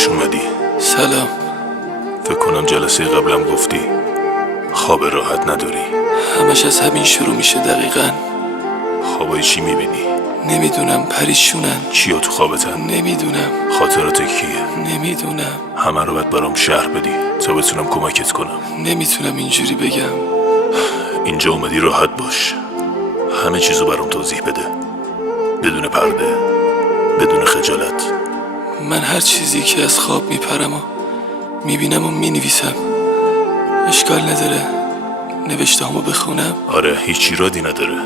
خوش اومدی. سلام. فکر کنم جلسه قبلم گفتی خواب راحت نداری. همش از همین شروع میشه دقیقاً. خوابای چی میبینی؟ نمیدونم، پریشونن. کیا تو خوابتن؟ نمیدونم. خاطرات کیه؟ نمیدونم. همه رو باید برام شرح بدی تا بتونم کمکت کنم. نمیتونم اینجوری بگم. اینجا اومدی راحت باش، همه چیزو برام توضیح بده، بدون پرده، بدون خجالت. من هر چیزی که از خواب میپرم و میبینم و مینویسم. اشکال نداره نوشته همو بخونم؟ آره، هیچ ایرادی نداره.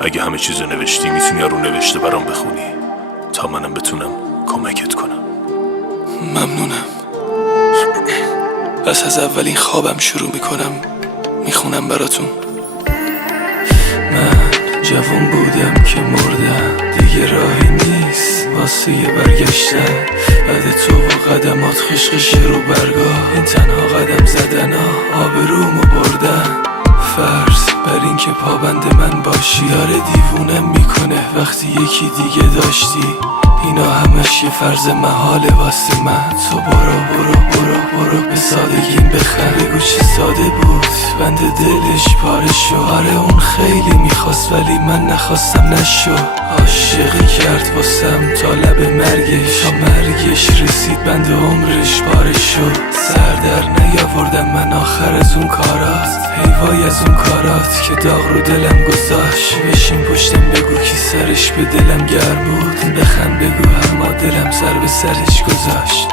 اگه همه چیزو نوشتی میتونی رو نوشته برام بخونی تا منم بتونم کمکت کنم. ممنونم. پس از اولین خوابم شروع میکنم میخونم براتون. من جوان بودم که مردم، دیگه راهی نیست واسه برگشتن. بعد تو و قدمات خشخش رو برگاه، این تنها قدم زدن ها آبرومو بردن. فرض بر این که پابند من باشی داره دیوونم میکنه وقتی یکی دیگه داشتی. اینا همش یه فرض محاله واسه من. تو برو به سادگیم بخند، بگو چی ساده بود بند دلش پاره شد. آره اون خیلی میخواست ولی من نخواستم نشد. عاشقی کرد واسم تا لب مرگش، تا مرگش رسید بند عمرش پاره شد. سر در نیاوردم من آخر از اون کارات، حیوای از اون کارات که داغ رو دلم گذاشت. بشین پشتم بگو کی سرش به دلم گرم بود، بخند بگو اما دلم سر به سرش گذاشت.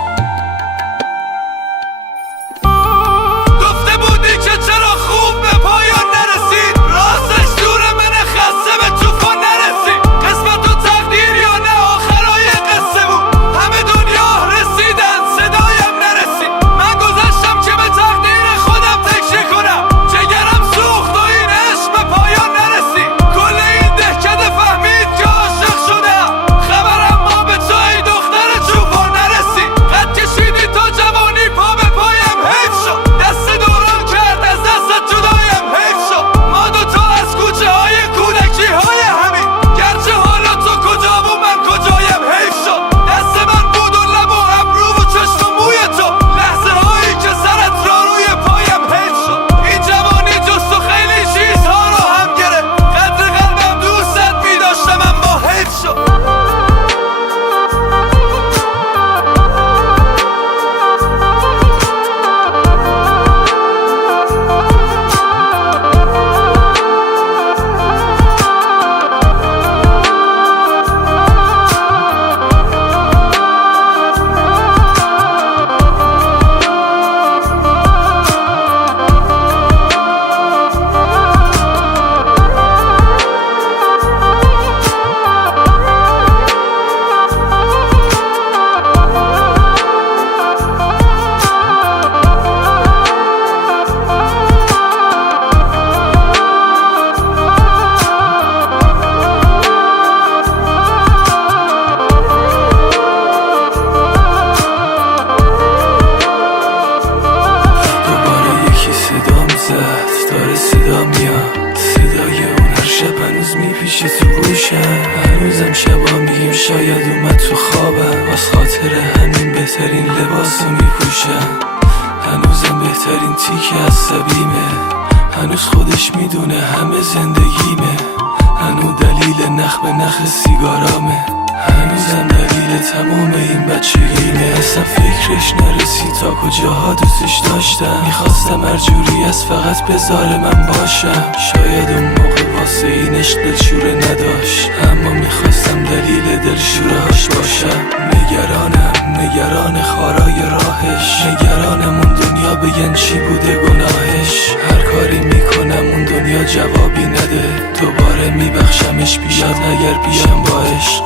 داره صدا میاد، صدای اون هر شب هنوز میپیشه تو گوشم. هنوزم شبا میگیم شاید اومد تو خوابم، واس خاطر همین بهترین لباسو میپوشم. هنوزم بهترین تیک عصبیمه، هنوز خودش میدونه همه زندگیمه. هنوز دلیل نخ به نخ سیگارامه، هنوزم دلیل تمام این بچگیمه. اصلا فکرش نرسید تا کجاها دوستش داشتم. میخواستم هر جوری از فقط بذار من باشم. شاید اون موقع واسه این عشق دلشوره نداشت، اما میخواستم دلیل دلشورهاش باشم. نگران خارای راهش، نگرانم اون دنیا بگن چی بوده گناهش. هر کاری میکنم اون دنیا جوابی نده، دوباره میبخشمش بیاد اگر بیام باش.